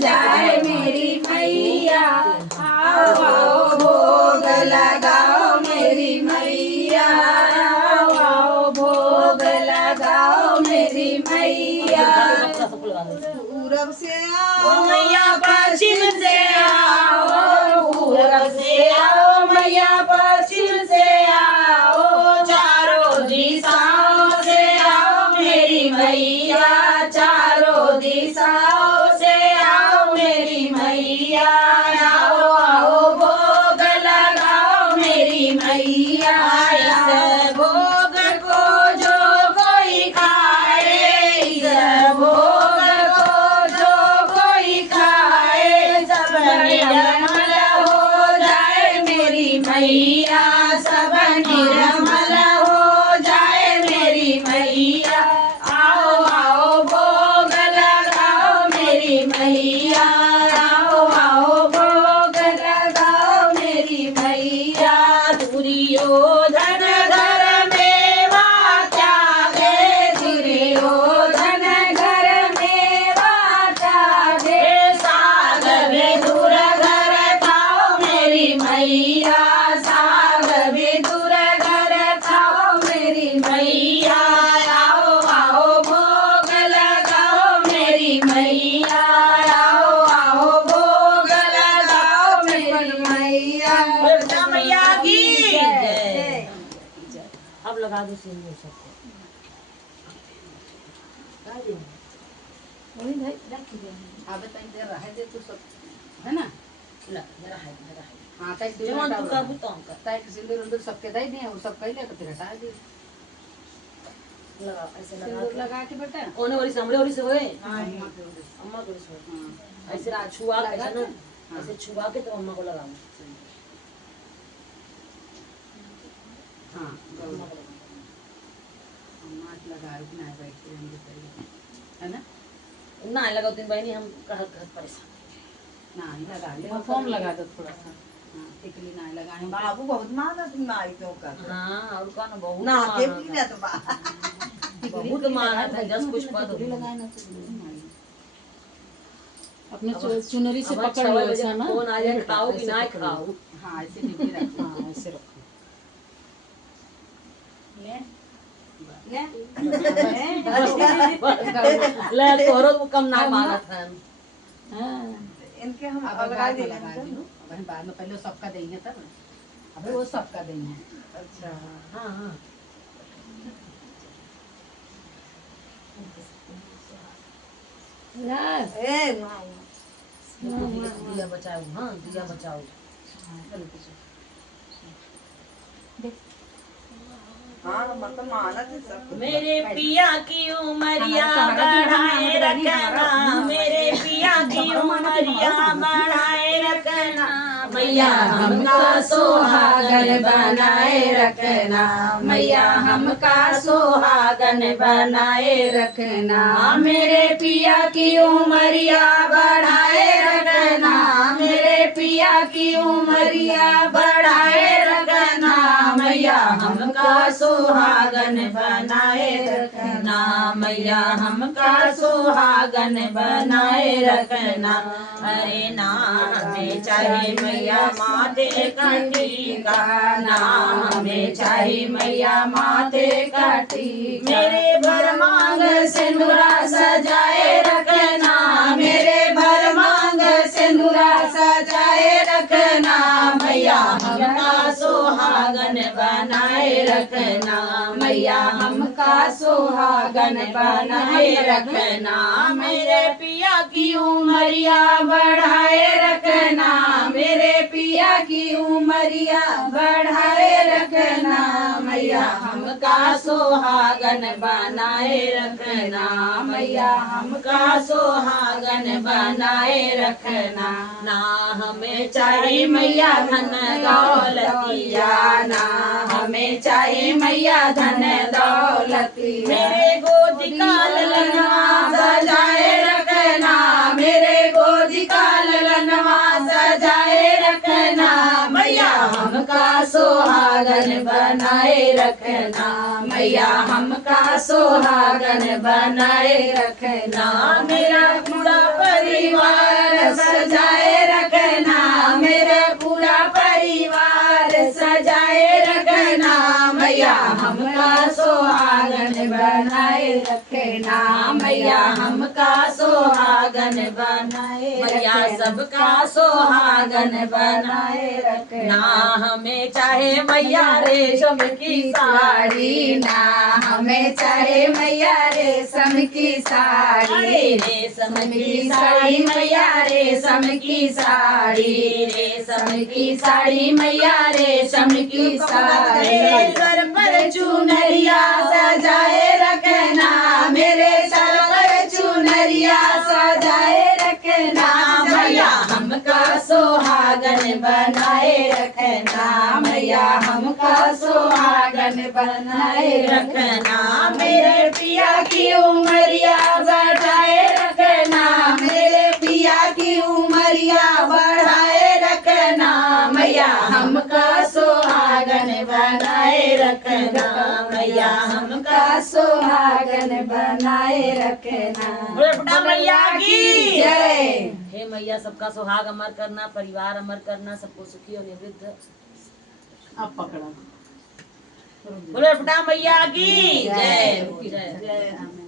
जाए मेरी मैया, आओ आओ भोग लगाओ मेरी मैया, आओ आओ भोग लगाओ मेरी मैया। पूरब से आओ मैया पश्चिम से आओ, पूरब से आओ मैया पश्चिम से आओ, चारों दिशाओं से आओ मेरी मैया, चारों दिशाओं से आओ मेरी मैया, आओ आओ भोग लगाओ मेरी मैया। इस भोग को जो कोई खाए, इस भोग को जो कोई खाए, सब निर्मल हो जाए मेरी मैया, सब निर्मल हो जाए मेरी मैया। आओ आओ भोग लगाओ मेरी मैया, आओ आओ भोग लगाओ मेरी मैया। दुर्योधन घर मेवा त्यागे, दुर्योधन घर मेवा त्यागे, साग विदुर घर खाओ मेरी मैया, साग विदुर घर खाओ मेरी मैया। आओ आओ भोग लगाओ मेरी मैया, आओ आओ भोग लगाओ मेरी मैया। मैया की जय। अब लगा दो सिंदूर सबको। वही भाई रख दे। अब तक दे रहा है, दे तू सब है ना। ला जरा है जरा है। हाँ तक जवान तू का बुतों का तक सिंदूर उंदूर सबके दे दिए, और सब पहले तो फिर हटा दी। लगा ऐसे सिंदूर लगा के बेटा ओने वाली सामने वाली से होए। हाँ अम्मा को से हाँ ऐसे छुआ लगा ऐसे ना हाँ। ऐसे छुआ के तो अम्मा को लगाऊं। हाँ अम्मा को लगाऊं। अम्मा लगा के ना बैठ के हम बताइए है ना। ना लगाओ तीन बहनी हम कहत कहत परेशान। ना ही लगा ले, फॉर्म लगा दो थोड़ा सा। हाँ टिकली ना लगाने। बाबू बहुत मानत माई क्यों कर हां और का ना बहुत ना के मानत भी ना तो बा है। बहुत मानत है, 10 कुछ पद टिकली लगाए ना तो अपने चुनरी से अब पकड़ 6 लो बजे ऐसा ना। फोन आ जाए खाओ कि ना खाओ। हाँ ऐसे टिकली रखो। हाँ ऐसे रखो। ले ले तोरो कम ना मानत है। हाँ इनके हम अब लगा बाद में देंगे लगा दी, अब बाद में पहले सबका देंगे तब ना। अबे वो सबका देंगे। अच्छा हां हां यार ए माँ दिया बचाओ। हां दिया बचाओ। हाँ मतलब मानत है सब। मेरे पिया की उमरिया बढ़ाए रखना, मेरे पिया की उमरिया बढ़ाए रखना, मैया हमका सुहागन बनाए रखना, मैया हमका सुहागन बनाए रखना। मेरे पिया की उमरिया बढ़ाए रखना, मेरे पिया की उमरिया बढ़ाए रखना, मैया हमका सुहागन बनाए रखना, मैया हमका सुहागन बनाए रखना। अरे ना हमें चाहे मैया माथे का टीका, ना हमें चाहे मैया माथे का टीका। मेरे भर मांग सिंदूरा सजाए रखना, मेरे भर मांग सिंदूरा सजाए रखना, मैया हमका सुहागन बनाए रखना, मैया हमका सुहागन बनाए रखना। मेरे पिया की उमरिया बढ़ाए रखना, मेरे पिया की उमरिया बढ़ाए रखना, मैया हमका सुहागन बनाए रखना, मैया हमका सुहागन बनाए रखना। ना हमें चाहिए मैया धन दौलतिया, ना हमें चाहिए मैया धन दौलती। मेरे गोदी का ललनवा सजाए रखना, मेरे गोदी का ललनवा सजाए रखना, मैया हमका सुहागन बनाए रखना, मैया हमका सुहागन बनाए रखना। मेरा पूरा परिवार बनाए रखना मैया हमका सुहागन बनाए मैया रखना। सबका सुहागन बनाए रखना ना हमें चाहे मैया रेशम की साड़ी ना हमें चाहे मैया रेशम की साड़ी रेशम की साड़ी मैया रेशम की साड़ी रेशम की साड़ी मैया रेशम की साड़ी सर पर चुनरिया सजाए रखना मेरे सर पर चुनरिया सजाए रखना मैया हमका सुहागन बनाए रखना मैया हमका सुहागन बनाए रखना मेरे पिया की उमरिया बढ़ाए रखना मेरे पिया की उमरिया बढ़ाए रखना मैया हमका सुहागन बनाए रखना मैया हमका सुहागन बनाए रखना। बोले बेटा मैया की जय। हे मैया सबका सुहाग अमर करना, परिवार अमर करना, सबको सुखी और निवृत्त। अब पकड़ा बोले बेटा मैया की जय जय। जय।